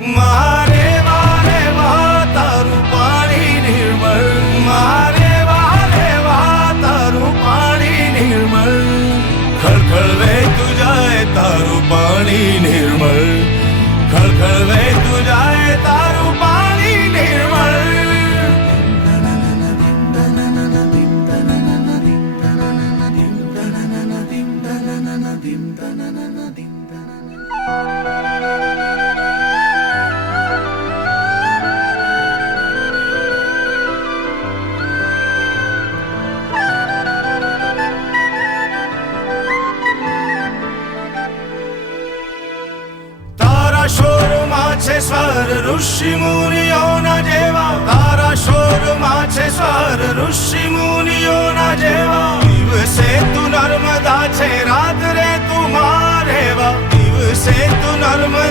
મારે વારે વાહ તારું પાણી નિર્મળ, મારે વારે વાહ તારું પાણી નિર્મળ, ખળખળ વહેતું જાય તારું પાણી નિર્મળ, ખળખળ વહેતું જાય તારું પાણી નિર્મળ. તારા શોરમાં છે સ્વર ઋષિ મુનિઓના જેવા, તારા શોરમાં છે સ્વર ઋષિ મુનિઓના જેવા. દિવસે તું નર્મદા છે, રાત્રે તું મારેવા, દિવસે તું નર્મદા